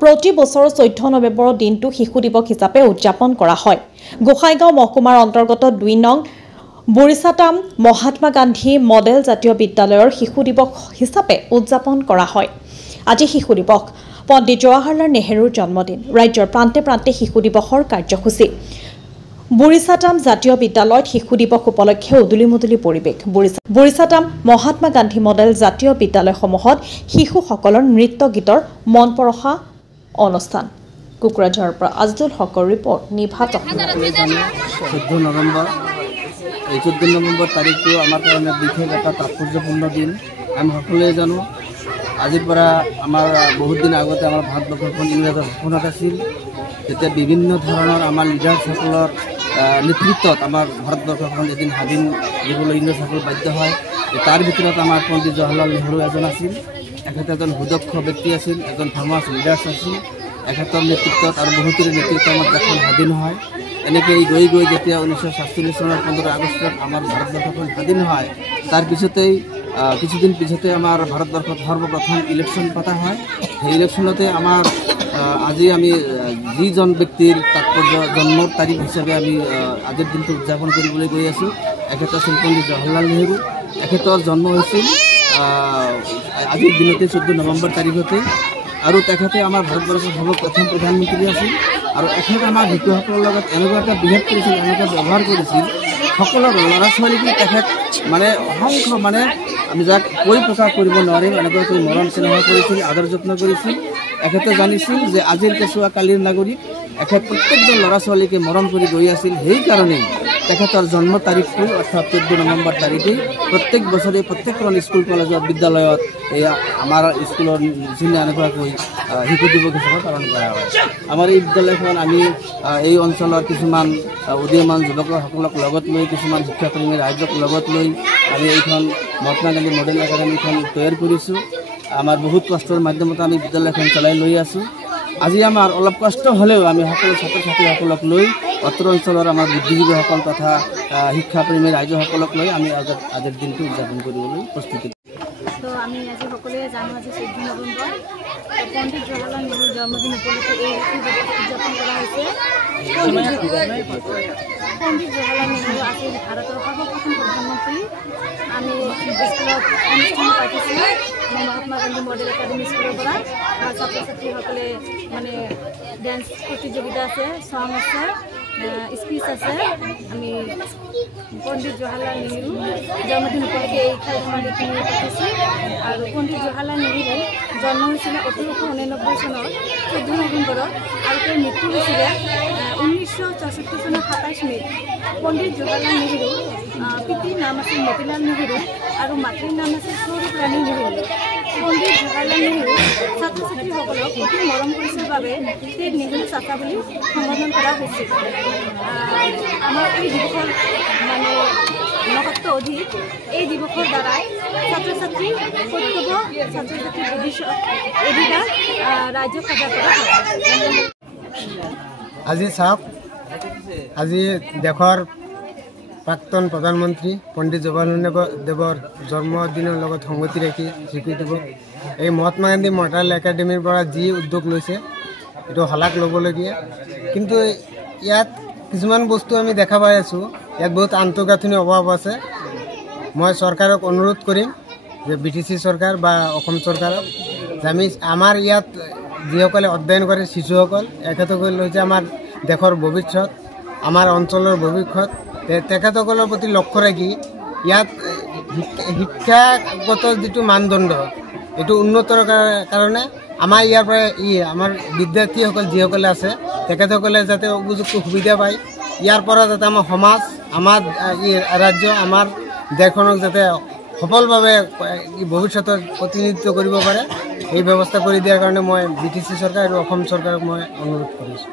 প্ৰতি বছৰ 14 নৱেম্বৰৰ দিনটো শিশু দিৱস হিচাপে উদযাপন কৰা হয়। গোসাইগাঁও মহকুমাৰ অন্তৰ্গত 2 নং বুৰিছাটাম মহাত্মা গান্ধী মডেল জাতীয় বিদ্যালয়ৰ শিশু দিৱস হিচাপে উদযাপন কৰা হয়। আজি শিশু দিৱস পণ্ডিত জৱাহৰলাল নেহৰুৰ জন্মদিন। ৰাজ্যৰ প্ৰান্তে প্ৰান্তে শিশু দিৱসৰ কাৰ্যসূচী। বুৰিছাটাম জাতীয় বিদ্যালয়ত শিশু দিৱস উপলক্ষে উদুলি-মুদুলি পৰিৱেশ। বুৰিছাটাম মহাত্মা গান্ধী মডেল জাতীয় বিদ্যালয়সমূহত শিশুসকলৰ নৃত্য গীতৰ মন পৰশা অনুষ্ঠান। কুকুৰাঝাৰৰ পৰা আজিজুল হকৰ ৰিপৰ্ট নিভাত। 14 নৱেম্বৰ তাৰিখটো আমাৰ কাৰণে বিশেষ এটা তাৎপৰ্যপূৰ্ণ দিন। আমি সকলোৱে জানো আজিৰ পৰা আমাৰ বহুত দিন আগতে আমাৰ ভাৰতবৰ্ষখন ইংৰাজৰ শাসনত আছিল। তেতিয়া বিভিন্ন ধৰণৰ আমাৰ লিডাৰসকলৰ নেতৃত্বত আমাৰ ভাৰতবৰ্ষখন এদিন স্বাধীন দিবলৈ ইংৰাজসকল বাধ্য হয়। তাৰ ভিতৰত আমাৰ পণ্ডিত জৱাহৰলাল নেহৰু এজন আছিল। এখেত এজন সুদক্ষ ব্যক্তি আছিল, এজন ফেমাছ লিডাৰ্ছ আছিল। এখেতৰ নেতৃত্বত আৰু বহুতৰে নেতৃত্বত আমাৰ দেশখন স্বাধীন হয়। এনেকৈ গৈ গৈ যেতিয়া 1947 চনৰ 15 আগষ্টত আমাৰ ভাৰতবৰ্ষখন স্বাধীন হয়, তাৰ পিছতেই কিছুদিন পিছতে আমাৰ ভাৰতবৰ্ষত সৰ্বপ্ৰথম ইলেকশ্যন পতা হয়। সেই ইলেকশ্যনতে আমাৰ আজি আমি যিজন ব্যক্তিৰ তাৎপৰ্য জন্মৰ তাৰিখ হিচাপে আমি আজিৰ দিনটো উদযাপন কৰিবলৈ গৈ আছোঁ, এখেত আছিল পণ্ডিত জৱাহৰলাল নেহৰু। এখেতৰ জন্ম হৈছিল আজিৰ দিনতে 14 নৱেম্বৰ তাৰিখতে। আৰু তেখেতে আমাৰ ভাৰতবৰ্ষৰ সৰ্বপ্ৰথম প্ৰধানমন্ত্ৰী আছিল। আৰু এখেত আমাৰ শিশুসকলৰ লগত এনেকুৱা এটা বিহেভ কৰিছিল, এনেকুৱা ব্যৱহাৰ কৰিছিল, সকলো ল'ৰা ছোৱালীকে তেখেত অসংখ্য আমি যাক কৈ প্ৰকাশ কৰিব নোৱাৰিম এনেকুৱাকৈ মৰম স্নেহ কৰিছিল, আদৰ যত্ন কৰিছিল। এখেতে জানিছিল যে আজিৰ কেঁচুৱা কালিৰ নাগৰিক। এখেত প্ৰত্যেকজন ল'ৰা ছোৱালীকে মৰম কৰি গৈ আছিল। সেইকাৰণেই তেখেতৰ জন্ম তাৰিখটো অৰ্থাৎ 14 নৱেম্বৰ তাৰিখেই প্ৰত্যেক বছৰে প্ৰত্যেকখন স্কুল কলেজত বিদ্যালয়ত আমাৰ স্কুলৰ নিচিনা এনেকুৱাকৈ শিশু দিৱস হিচাপে পালন কৰা হয়। আমাৰ এই বিদ্যালয়খন আমি এই অঞ্চলৰ কিছুমান উদীয়মান যুৱকসকলক লগত লৈ, কিছুমান শিক্ষাকৰ্মী ৰাইজক লগত লৈ আমি এইখন মহাত্মা গান্ধী মডেল একাডেমীখন তৈয়াৰ কৰিছোঁ। আমাৰ বহুত কষ্টৰ মাধ্যমত আমি বিদ্যালয়খন চলাই লৈ আছোঁ। আজি আমাৰ অলপ কষ্ট হ'লেও আমি সকলো ছাত্ৰ ছাত্ৰীসকলক লৈ অত্ৰ অঞ্চলৰ আমাৰ বুদ্ধিজীৱীসকল তথা শিক্ষাপ্ৰেমী ৰাইজসকলক লৈ আমি আজিৰ দিনটো উদযাপন কৰিবলৈ প্ৰস্তুতি। তো আমি আজি সকলোৱে জানো আজি 14 নৱেম্বৰ পণ্ডিত জৱাহৰলাল নেহৰুৰ জন্মদিন উপলক্ষে এই উদযাপন কৰা হৈছে। পণ্ডিত জৱাহৰলাল নেহৰু আছিল ভাৰতৰ সৰ্বপ্ৰথম প্ৰধানমন্ত্ৰী। আমি স্কুলত অনুষ্ঠান পাতিছোঁ মহাত্মা গান্ধী মডেল একাডেমী স্কুলৰ পৰা। ছাত্ৰ ছাত্ৰীসকলে ডেন্স প্ৰতিযোগিতা আছে, চং আছে, স্পীচ আছে। আমি পণ্ডিত জৱাহৰলাল নেহৰু জন্মদিন উপলক্ষে এই খেল-ধেমালিখিনি পাতিছোঁ। আৰু পণ্ডিত জৱাহৰলাল নেহৰু জন্ম হৈছিলে 1889 চনৰ 14 নৱেম্বৰত আৰু তেওঁৰ মৃত্যু হৈছিলে 1964 চনৰ 27 মে'ত। পণ্ডিত জৱাহৰলাল নেহৰু পিতৃৰ নাম আছিল মতিলাল নেহৰু আৰু মাতৃৰ নাম আছিল স্বৰূপ ৰাণী নেহৰু। পণ্ডিত জৱাহৰলাল নেহৰু ছাত্ৰ ছাত্ৰীসকলক অতি মৰম কৰিছিল বাবে তেওঁক নেহৰু চাচা বুলি সম্বোধন কৰা হৈছিল। আমাৰ এই দিৱসৰ মহত্ব অধিক। এই দিৱসৰ দ্বাৰাই ছাত্ৰ ছাত্ৰীৰ কৰ্তব্য, ছাত্ৰ ছাত্ৰীৰ অধিকাৰ ৰাজ্যক সজাগ কৰা হয়। আজি চাওক, আজি দেশৰ প্ৰাক্তন প্ৰধানমন্ত্ৰী পণ্ডিত জৱাহৰলাল দেৱৰ জন্মদিনৰ লগত সংগতি ৰাখি শিশু দিৱস এই মহাত্মা গান্ধী মডেল একাডেমীৰ পৰা যি উদ্যোগ লৈছে এইটো শলাগ ল'বলগীয়া। কিন্তু ইয়াত কিছুমান বস্তু আমি দেখা পাই আছোঁ, ইয়াত বহুত আন্তঃগাঁথনিৰ অভাৱ আছে। মই চৰকাৰক অনুৰোধ কৰিম যে BTC চৰকাৰ বা অসম চৰকাৰক যে আমাৰ ইয়াত যিসকলে অধ্যয়ন কৰে শিশুসকল, এখেতসকল হৈছে আমাৰ দেশৰ ভৱিষ্যত, আমাৰ অঞ্চলৰ ভৱিষ্যত। তেখেতসকলৰ প্ৰতি লক্ষ্য ৰাখি ইয়াত শিক্ষাগত যিটো মানদণ্ড এইটো উন্নতৰ কাৰণে আমাৰ ইয়াৰ পৰা আমাৰ বিদ্যাৰ্থীসকল যিসকলে আছে তেখেতসকলে যাতে উপযুক্ত সুবিধা পায়, ইয়াৰ পৰা যাতে আমাৰ সমাজ, আমাৰ ৰাজ্য, আমাৰ দেশখনক যাতে সফলভাৱে ভৱিষ্যতত প্ৰতিনিধিত্ব কৰিব পাৰে, এই ব্যৱস্থা কৰি দিয়াৰ কাৰণে মই BTC চৰকাৰ আৰু অসম চৰকাৰক মই অনুৰোধ কৰিছোঁ।